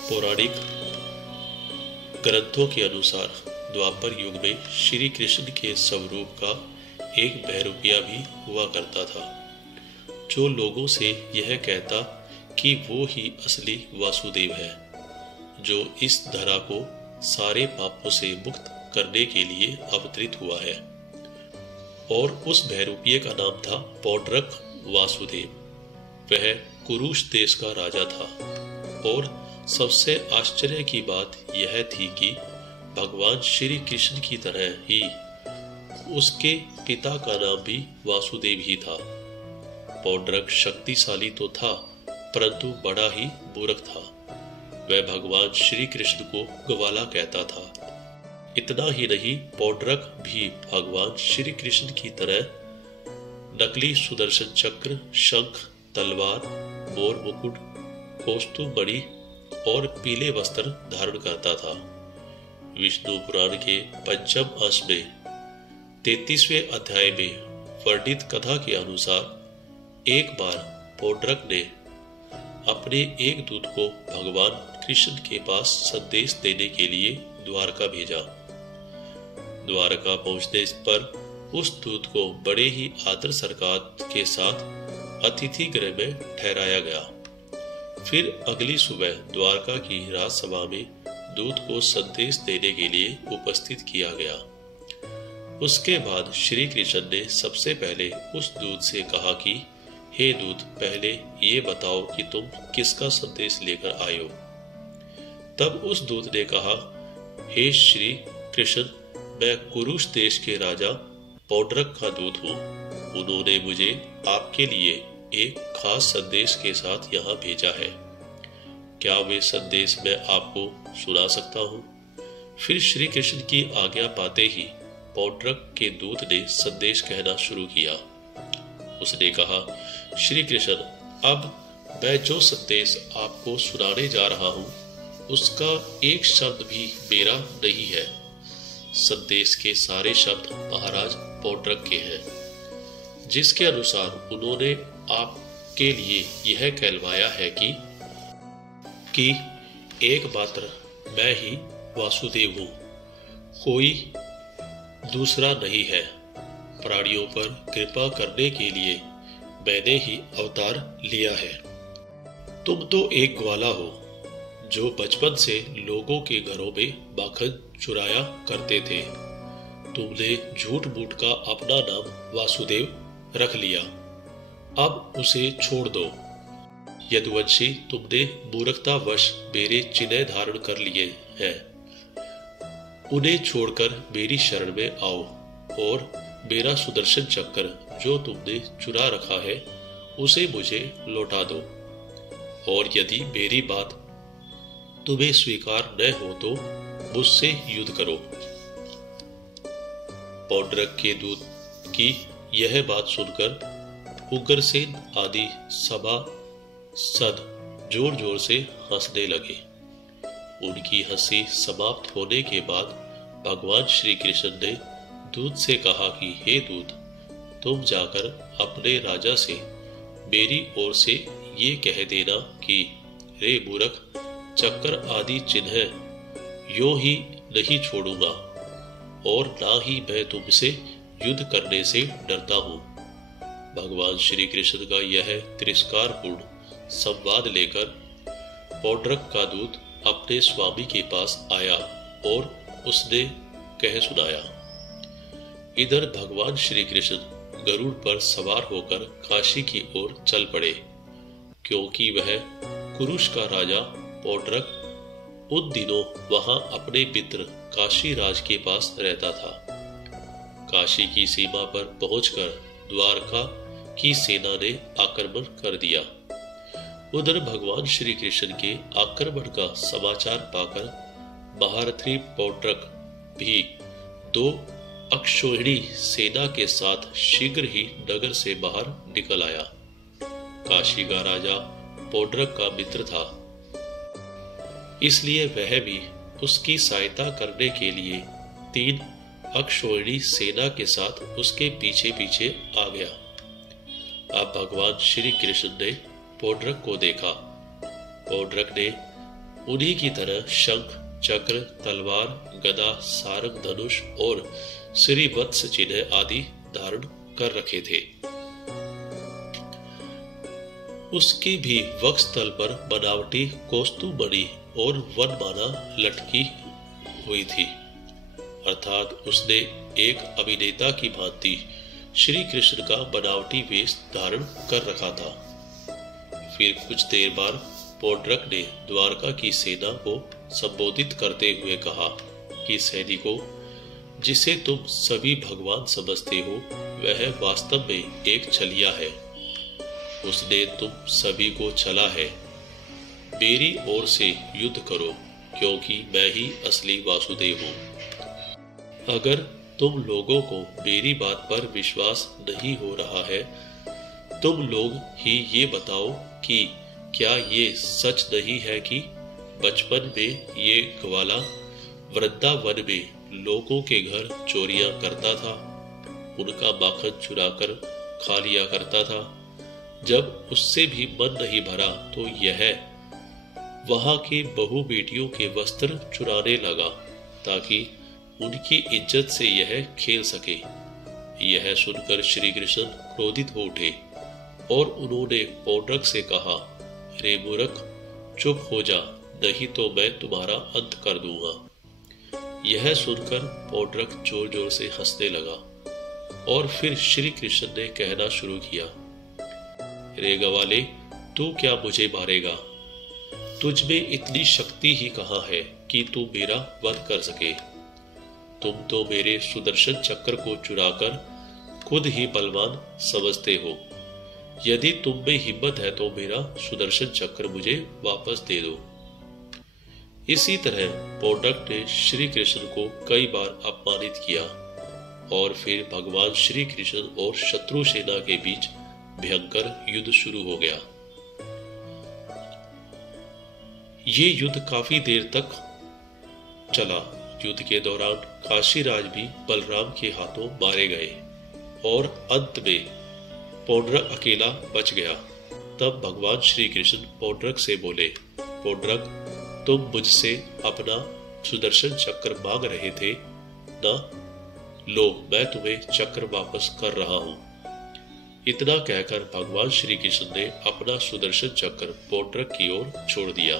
पौराणिक ग्रंथों के अनुसार द्वापर युग में श्री कृष्ण के स्वरूप का एक बहरूपिया भी हुआ करता था, जो लोगों से यह कहता कि वो ही असली वासुदेव है, जो इस धरा को सारे पापों से मुक्त करने के लिए अवतरित हुआ है। और उस बहरूपिये का नाम था पौड्रक वासुदेव। वह कुरुश देश का राजा था और सबसे आश्चर्य की बात यह थी कि भगवान श्री कृष्ण की तरह ही उसके पिता का नाम भी वासुदेव ही था। पौड्रक शक्तिशाली तो था, परंतु बड़ा ही मूर्ख था। वह भगवान श्री कृष्ण को ग्वाला कहता था। इतना ही नहीं, पौड्रक भी भगवान श्री कृष्ण की तरह नकली सुदर्शन चक्र, शंख, तलवार, मोर मुकुट, कौस्तुभ मणि और पीले वस्त्र धारण करता था। विष्णु पुराण के पंचम अंश में 33वें अध्याय में वर्णित कथा के अनुसार एक बार पौड्रक ने अपने एक दूत को भगवान कृष्ण के पास संदेश देने के लिए द्वारका भेजा। द्वारका पहुंचने पर उस दूत को बड़े ही आदर सत्कार के साथ अतिथि गृह में ठहराया गया। फिर अगली सुबह द्वारका की राजसभा में दूत को संदेश देने के लिए उपस्थित किया गया। उसके बाद श्री कृष्ण ने सबसे पहले उस दूत से कहा कि हे दूत, पहले ये बताओ कि तुम किसका संदेश लेकर आए हो। तब उस दूत ने कहा, हे श्री कृष्ण, मैं कुरुश देश के राजा पौड्रक का दूत हूँ। उन्होंने मुझे आपके लिए एक खास संदेश के साथ यहाँ भेजा है। क्या वे संदेश मैं आपको सुना सकता हूँ? फिर श्री कृष्ण की आज्ञा पाते ही पौड्रक के दूत ने संदेश कहना शुरू किया। उसने कहा, श्री कृष्ण, अब मैं जो संदेश आपको सुनाने जा रहा हूँ उसका एक शब्द भी मेरा नहीं है। संदेश के सारे शब्द महाराज पौड्रक के हैं, जिसके अनुसार उन्होंने आपके लिए यह कहलवाया है कि एकमात्र मैं ही वासुदेव हूँ, कोई दूसरा नहीं है। प्राणियों पर कृपा करने के लिए मैंने ही अवतार लिया है। तुम तो एक ग्वाला हो जो बचपन से लोगों के घरों में माखन चुराया करते थे। तुमने झूठ मूठ का अपना नाम वासुदेव रख लिया। अब उसे छोड़ दो। यदुवंशी, तुमने मूर्खतावश मेरे चिन्ह धारण कर लिए हैं। उन्हें छोड़कर मेरी शरण में आओ और मेरा सुदर्शन चक्र जो तुमने चुरा रखा है उसे मुझे लौटा दो। और यदि मेरी बात तुम्हें स्वीकार न हो तो मुझसे युद्ध करो। पौड्रक के दूत की यह बात सुनकर उग्रसेन आदि सभासद जोर जोर से हंसने लगे। उनकी हंसी समाप्त होने के बाद भगवान श्री कृष्ण ने दूत से कहा कि हे दूत, तुम जाकर अपने राजा से मेरी ओर से ये कह देना कि रे मूर्ख, चक्कर आदि चिन्ह यूं ही नहीं छोड़ूंगा और ना ही मैं तुमसे युद्ध करने से डरता हूं। भगवान श्री कृष्ण का यह तिरस्कारपूर्ण संवाद लेकर पौड्रक का दूत अपने स्वामी के पास आया और उसने कह सुनाया। इधर भगवान श्री कृष्ण गरुड़ पर सवार होकर काशी की ओर चल पड़े, क्योंकि वह कुरुश का राजा पौड्रक उन दिनों वहां अपने मित्र काशी राज के पास रहता था। काशी की सीमा पर पहुंचकर द्वारका की सेना ने आक्रमण कर दिया। उधर भगवान श्री कृष्ण के आक्रमण का समाचार पाकर महारथी पौड्रक भी 2 अक्षौहिणी सेना के साथ शीघ्र ही नगर से बाहर निकल आया। काशी का राजा पौड्रक का मित्र था, इसलिए वह भी उसकी सहायता करने के लिए 3 अक्षौहिणी सेना के साथ उसके पीछे पीछे आ गया। अब भगवान श्री कृष्ण ने पौड्रक को देखा। पौड्रक ने उन्हीं की तरह शंख, चक्र, तलवार, गदा, सारंग, धनुष और श्रीवत्स चिन्ह आदि धारण कर रखे थे। उसकी भी वक्षस्थल पर बनावटी कौस्तुभमणि और वनमाला लटकी हुई थी, अर्थात उसने एक अभिनेता की भांति श्री कृष्ण का बनावटी वेश धारण कर रखा था। फिर कुछ देर बाद पौंड्रक ने द्वारका की सेना को संबोधित करते हुए कहा कि सैनिकों, जिसे तुम सभी भगवान समझते हो वह वास्तव में एक छलिया है। उसने तुम सभी को छला है। मेरी ओर से युद्ध करो, क्योंकि मैं ही असली वासुदेव हूं। अगर तुम लोगों को मेरी बात पर विश्वास नहीं हो रहा है, तुम लोग ही ये बताओ कि क्या ये सच नहीं है कि बचपन में ये ग्वाला वृंदावन में लोगों के घर चोरियां करता था, उनका माखन चुराकर खा लिया करता था। जब उससे भी मन नहीं भरा तो यह वहां के बहू बेटियों के वस्त्र चुराने लगा, ताकि उनकी इज्जत से यह खेल सके। यह सुनकर श्री कृष्ण क्रोधित हो उठे और उन्होंने पौंड्रक से कहा, रे मूर्ख, चुप हो जा, नहीं तो मैं तुम्हारा अंत कर दूंगा। यह सुनकर पौंड्रक जोर जोर से हंसने लगा और फिर श्री कृष्ण ने कहना शुरू किया, रे गवाले, तू क्या मुझे मारेगा? तुझ में इतनी शक्ति ही कहाँ है कि तू मेरा वध कर सके? तुम तो मेरे सुदर्शन चक्र को चुराकर खुद ही बलवान समझते हो। यदि तुम में हिम्मत है तो मेरा सुदर्शन चक्र मुझे वापस दे दो। इसी तरह पौंड्रक ने श्री कृष्ण को कई बार अपमानित किया और फिर भगवान श्री कृष्ण और शत्रु सेना के बीच भयंकर युद्ध शुरू हो गया। ये युद्ध काफी देर तक चला। युद्ध के दौरान काशीराज भी बलराम के हाथों मारे गए और अंत में पौंड्रक अकेला बच गया। तब भगवान श्री कृष्ण पौंड्रक से बोले, पौंड्रक, तुम मुझसे अपना सुदर्शन चक्र मांग रहे थे ना? लो, मैं तुम्हें चक्र वापस कर रहा हूं। इतना कहकर भगवान श्री कृष्ण ने अपना सुदर्शन चक्र पौंड्रक की ओर छोड़ दिया।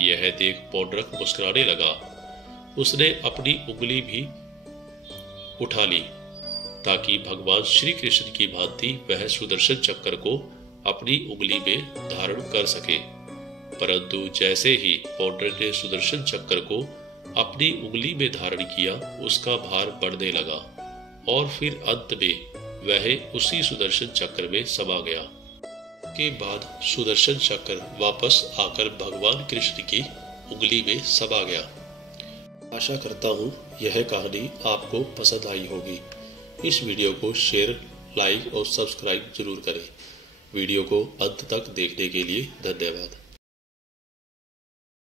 यह देख पौंड्रक मुस्कुराने लगा। उसने अपनी उंगली भी उठा ली ताकि भगवान श्री कृष्ण की भांति वह सुदर्शन चक्र को अपनी उंगली में धारण कर सके। परंतु जैसे ही पौंड्रक ने सुदर्शन चक्र को अपनी उंगली में धारण किया, उसका भार बढ़ने लगा और फिर अंत में वह उसी सुदर्शन चक्र में समा गया। के बाद सुदर्शन चक्र वापस आकर भगवान कृष्ण की उंगली में समा गया। आशा करता हूँ यह कहानी आपको पसंद आई होगी। इस वीडियो को शेयर, लाइक और सब्सक्राइब जरूर करें। वीडियो को अंत तक देखने के लिए धन्यवाद।